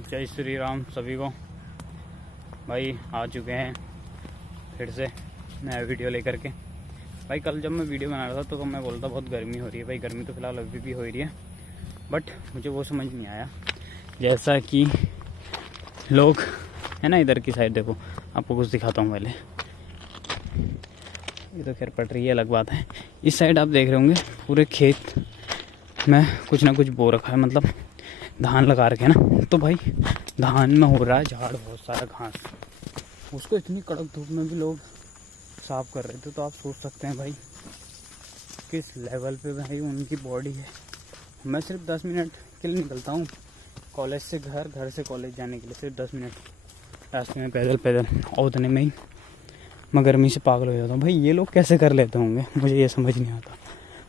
जय श्री राम सभी को। भाई आ चुके हैं फिर से नया वीडियो लेकर के। भाई कल जब मैं वीडियो बना रहा था तो मैं बोलता बहुत गर्मी हो रही है। भाई गर्मी तो फ़िलहाल अभी भी हो रही है, बट मुझे वो समझ नहीं आया। जैसा कि लोग है ना, इधर की साइड देखो, आपको कुछ दिखाता हूँ पहले। ये तो खैर पट रही है, अलग बात है। इस साइड आप देख रहे होंगे पूरे खेत में कुछ ना कुछ बो रखा है, मतलब धान लगा रखे है ना। तो भाई धान में हो रहा है झाड़, बहुत सारा घास, उसको इतनी कड़क धूप में भी लोग साफ कर रहे थे। तो आप सोच सकते हैं भाई किस लेवल पे भाई उनकी बॉडी है। मैं सिर्फ 10 मिनट के लिए निकलता हूँ कॉलेज से घर से कॉलेज जाने के लिए, सिर्फ 10 मिनट रास्ते में पैदल और उतने में ही मैं गर्मी से पागल हो जाता हूँ। भाई ये लोग कैसे कर लेते होंगे, मुझे ये समझ नहीं आता।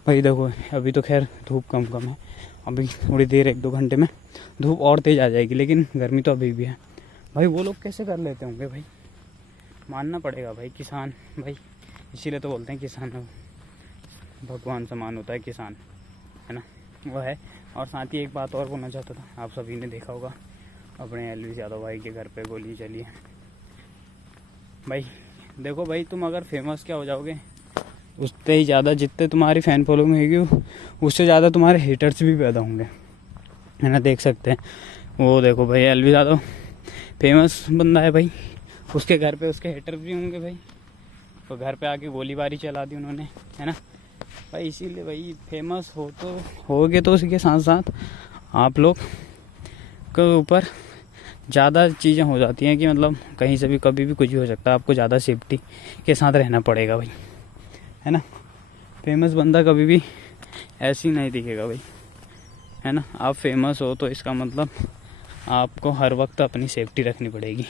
भाई देखो अभी तो खैर धूप कम है, अभी थोड़ी देर 1-2 घंटे में धूप और तेज़ आ जाएगी, लेकिन गर्मी तो अभी भी है। भाई वो लोग कैसे कर लेते होंगे, भाई मानना पड़ेगा। भाई किसान, भाई इसीलिए तो बोलते हैं किसान भगवान समान होता है किसान, है ना, वो है। और साथ ही एक बात और बोलना चाहता था, आप सभी ने देखा होगा अपने एलवी यादव भाई के घर पे गोली चली है। भाई देखो भाई, तुम अगर फेमस क्या हो जाओगे उससे ही ज़्यादा, जितने तुम्हारी फ़ैन फॉलोइंग होगी उससे ज़्यादा तुम्हारे हेटर्स भी पैदा होंगे, है ना। देख सकते हैं वो देखो भाई, एलवी यादव फेमस बंदा है भाई, उसके घर पे उसके हेटर भी होंगे भाई। तो घर पे आके गोलीबारी चला दी उन्होंने, है ना भाई। इसीलिए भाई फेमस हो तो होगे तो उसके साथ साथ आप लोग के ऊपर ज़्यादा चीज़ें हो जाती हैं कि मतलब कहीं से भी कभी भी कुछ भी हो सकता है। आपको ज़्यादा सेफ्टी के साथ रहना पड़ेगा भाई, है ना। फेमस बंदा कभी भी ऐसे ही नहीं दिखेगा भाई, है ना। आप फेमस हो तो इसका मतलब आपको हर वक्त अपनी सेफ्टी रखनी पड़ेगी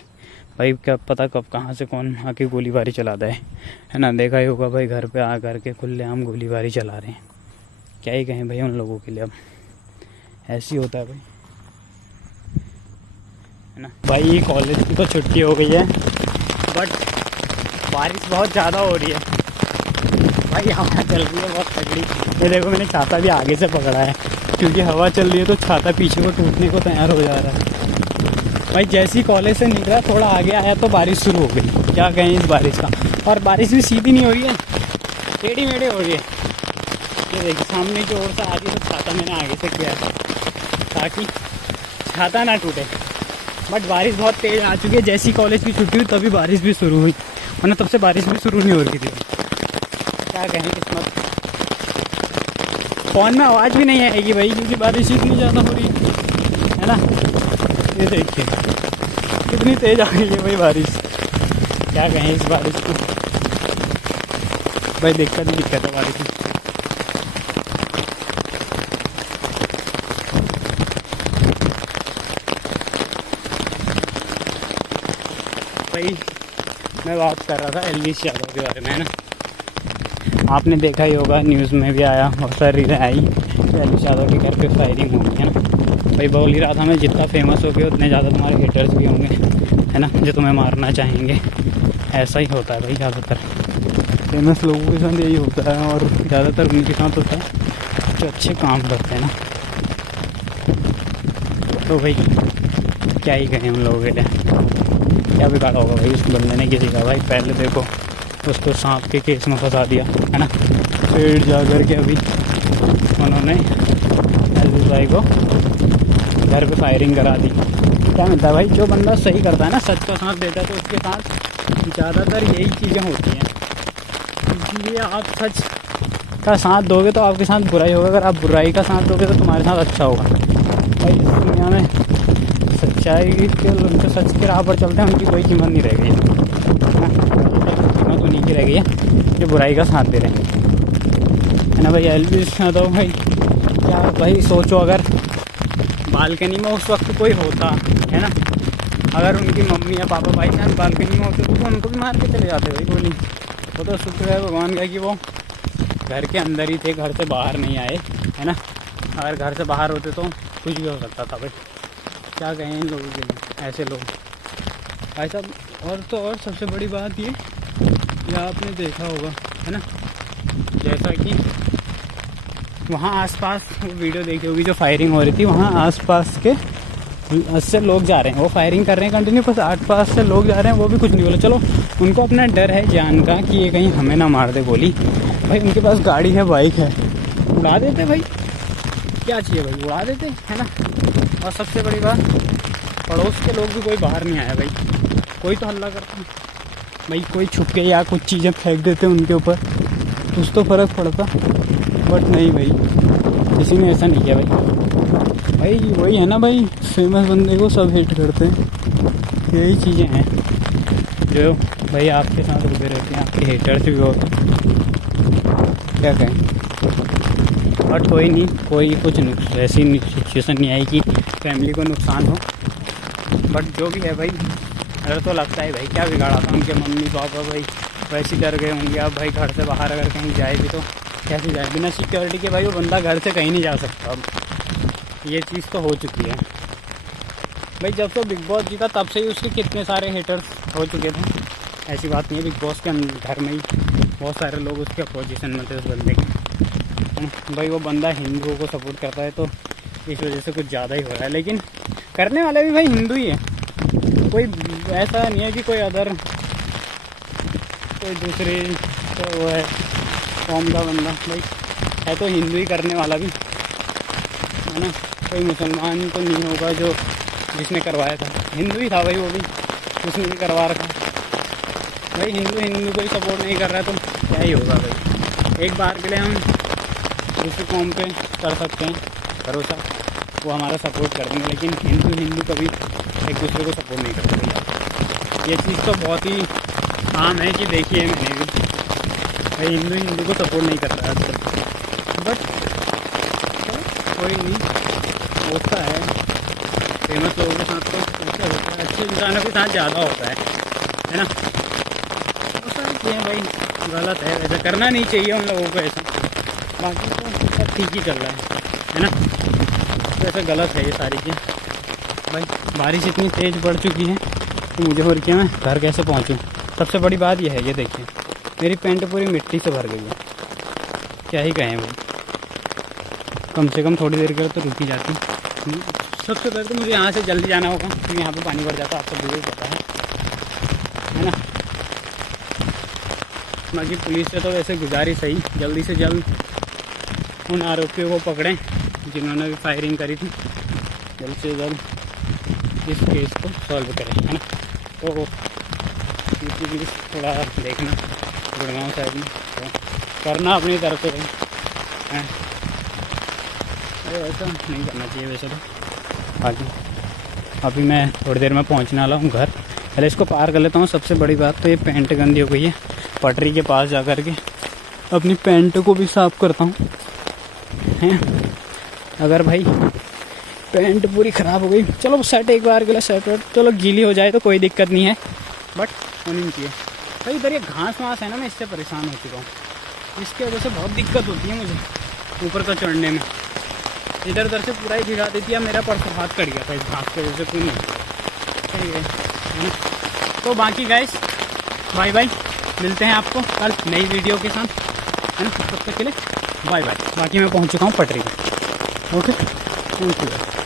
भाई। क्या पता कब कहाँ से कौन आके गोलीबारी चलाता है ना। देखा ही होगा भाई, घर पे आ करके खुलेआम गोलीबारी चला रहे हैं। क्या ही कहें भाई उन लोगों के लिए, अब ऐसे ही होता है भाई, है ना। भाई कॉलेज की तो छुट्टी हो गई है, बट बारिश बहुत ज़्यादा हो रही है भाई। हवा चल रही है बहुत तगड़ी। ये देखो मैंने छाता भी आगे से पकड़ा है, क्योंकि हवा चल रही है तो छाता पीछे को टूटने को तैयार हो जा रहा है भाई। जैसे ही कॉलेज से निकला थोड़ा आगे आया तो बारिश शुरू हो गई। क्या कहें इस बारिश का, और बारिश भी सीधी नहीं हो रही है, टेढ़ी मेढ़ी हो रही है। ये देखिए सामने की ओर से आ रही, तो छाता मैंने आगे से किया था ताकि छाता ना टूटे। बट बारिश बहुत तेज़ आ चुकी है। जैसी कॉलेज की छुट्टी हुई तभी बारिश भी शुरू हुई, वरना तब से बारिश भी शुरू नहीं हो रही थी। क्या कहें किस्मत। फ़ोन में आवाज़ भी नहीं आएगी भाई, क्योंकि बारिश इतनी ज़्यादा हो रही है ना। ये देखिए कितनी तेज़ आ गई है भाई बारिश। क्या कहें इस बारिश को भाई, दिक्कत है बारिश की। भाई मैं बात कर रहा था एलवी यादव के बारे में, है ना। आपने देखा ही होगा, न्यूज़ में भी आया, बहुत सारी रीलें आई एलवी यादव के घर पे फायरिंग हुई, है ना। भाई बोल ही रहा था मैं, जितना फेमस हो गए उतने ज़्यादा तुम्हारे हेटर्स भी होंगे, है ना, जो तुम्हें मारना चाहेंगे। ऐसा ही होता है भाई, ज़्यादातर फेमस लोगों के साथ यही होता है, और ज़्यादातर उनके साथ होता है जो अच्छे काम करते हैं ना। तो भाई क्या ही कहें उन लोगों के लिए, क्या बिगाड़ा होगा भाई उस बंदे ने किसी का। भाई पहले देखो उसको सांप के केस में फंसा दिया, है ना, फिर जा कर के अभी उन्होंने एलवी भाई को घर पे फायरिंग करा दी। क्या मिलता है भाई, जो बंदा सही करता है ना, सच का साथ देता है, तो उसके साथ ज़्यादातर यही चीज़ें होती हैं। इसलिए आप सच का साथ दोगे तो आपके साथ बुराई होगा, अगर आप बुराई का साथ दोगे तो तुम्हारे साथ अच्छा होगा। भाई इस दुनिया में सच्चाई के, उनके सच के राह पर चलते हैं, उनकी कोई कीमत नहीं रह गई है, कीमत उन्हीं की रह गई है जो बुराई का साथ दे रहे हैं, है ना भाई। एलवी यादव भाई, क्या भाई सोचो, अगर बालकनी में उस वक्त कोई होता, है ना, अगर उनकी मम्मी या पापा भाई जान बालकनी में होते तो उनको भी मार के चले जाते भाई गोली। वो तो शुक्र है भगवान का कि वो घर के अंदर ही थे, घर से बाहर नहीं आए, है ना। अगर घर से बाहर होते तो कुछ भी हो सकता था भाई। क्या कहें इन लोगों के लिए, ऐसे लोग भाई साहब। और तो और सबसे बड़ी बात ये आपने देखा होगा, है ना, जैसा कि वहाँ आसपास वो वीडियो देखी होगी जो फायरिंग हो रही थी, वहाँ आसपास के से लोग जा रहे हैं, वो फायरिंग कर रहे हैं कंटिन्यू, बस 8 पास से लोग जा रहे हैं, वो भी कुछ नहीं बोला। चलो उनको अपना डर है जान का कि ये कहीं हमें ना मार दे गोली। भाई उनके पास गाड़ी है, बाइक है, उड़ा देते भाई, क्या चाहिए भाई, उड़ा देते है ना। और सबसे बड़ी बात, पड़ोस के लोग भी कोई बाहर नहीं आया भाई, कोई तो हल्ला करता भाई, कोई छुप के या कुछ चीज़ें फेंक देते उनके ऊपर, कुछ तो फ़र्क पड़ता, बट नहीं भाई, किसी ने ऐसा नहीं किया भाई। वही है ना भाई, फेमस बंदे को सब हेट करते हैं, यही चीज़ें हैं जो भाई आपके साथ उभे रहते हैं, आपके हेटर्स भी होते हैं, क्या कहें। बट कोई नहीं, कोई कुछ ऐसी सिचुएशन नहीं आई कि फैमिली को नुकसान हो, बट जो भी है भाई, डर तो लगता है भाई, क्या बिगाड़ा था उनके मम्मी पापा भाई, वैसे डर गए होंगे। अब भाई घर से बाहर अगर कहीं जाए भी तो कैसे जाए, बिना सिक्योरिटी के भाई वो बंदा घर से कहीं नहीं जा सकता। अब ये चीज़ तो हो चुकी है भाई, जब से बिग बॉस जीता तब से ही उसके कितने सारे हेटर्स हो चुके थे, ऐसी बात नहीं है। बिग बॉस के घर में ही बहुत सारे लोग उसके अपोजिशन में थे उस बंदे के। भाई वो बंदा हिंदुओं को सपोर्ट करता है तो इस वजह से कुछ ज़्यादा ही हो रहा है, लेकिन करने वाले भी भाई हिंदू ही है, कोई ऐसा नहीं है कि कोई अदर कोई दूसरी तो वो है कौम का बंदा, भाई है तो हिंदू ही करने वाला भी है ना। कोई मुसलमान तो नहीं होगा जो जिसने करवाया था, हिंदू ही था भाई वो भी, उसने भी करवा रखा भाई। हिंदू को ही सपोर्ट नहीं कर रहा है तो क्या ही होगा भाई। एक बार के लिए हम दूसरी कौम पे कर सकते हैं भरोसा, वो हमारा सपोर्ट कर देंगे, लेकिन हिंदू कभी एक दूसरे को सपोर्ट नहीं करते भैया। ये चीज़ तो बहुत ही आम है कि देखिए मैंने भी भाई, हिंदू को सपोर्ट नहीं कर रहा है आजकल, बट कोई नहीं, होता है फेमस लोगों के साथ तो ऐसे होता है, अच्छे इंसानों के साथ ज़्यादा होता है ना। ऐसा है भाई, गलत है, वैसे करना नहीं चाहिए उन लोगों को ऐसा, बाकी तो सब ठीक ही चल रहा है ना। तो ऐसा गलत है ये सारी चीज़ भाई। बारिश इतनी तेज़ बढ़ चुकी है तो मुझे हो रही है मैं घर कैसे पहुँचूँ। सबसे बड़ी बात यह है, ये देखिए मेरी पैंट पूरी मिट्टी से भर गई है, क्या ही कहें भाई। कम से कम थोड़ी देर के लिए तो रुकी जाती। सबसे पहले तो मुझे यहाँ से जल्दी जाना होगा क्योंकि यहाँ पे पानी भर जाता है, आपको भी पता है ना। बाकी पुलिस से तो वैसे गुजारिश है, जल्दी से जल्द उन आरोपियों को पकड़ें जिन्होंने भी फायरिंग करी थी, जल्द से जल्द इस केस को सॉल्व करें, है ना। तो प्लीज़ थोड़ा देखना गुड़गांव साइड में, तो करना अपनी तरफ से है, ऐसा नहीं करना चाहिए वैसे तो। आगे अभी मैं थोड़ी देर में पहुंचने वाला हूँ घर, पहले इसको पार कर लेता हूँ। सबसे बड़ी बात तो ये पैंट गंदी हो गई है, पटरी के पास जा कर के अपनी पैंट को भी साफ़ करता हूँ हैं। अगर भाई पैंट पूरी ख़राब हो गई, चलो सेट एक बार के लिए सेट, चलो गीली हो जाए तो कोई दिक्कत नहीं है, बट होनी नहीं चाहिए भाई। इधर ये घास वास है ना, मैं इससे परेशान हो चुका हूँ, इसकी वजह से बहुत दिक्कत होती है मुझे ऊपर का चढ़ने में। इधर उधर से पूरा ही भिगा देती है, मेरा परसों हाथ कट गया था इस घास की वजह से, कोई नहीं ठीक है ना। तो बाकी गाइस बाय बाय, मिलते हैं आपको कल नई वीडियो के साथ, है ना। तब तक के लिए बाय बाय। बाकी मैं पहुंच चुका हूँ पटरी पे, ओके, थैंक यू।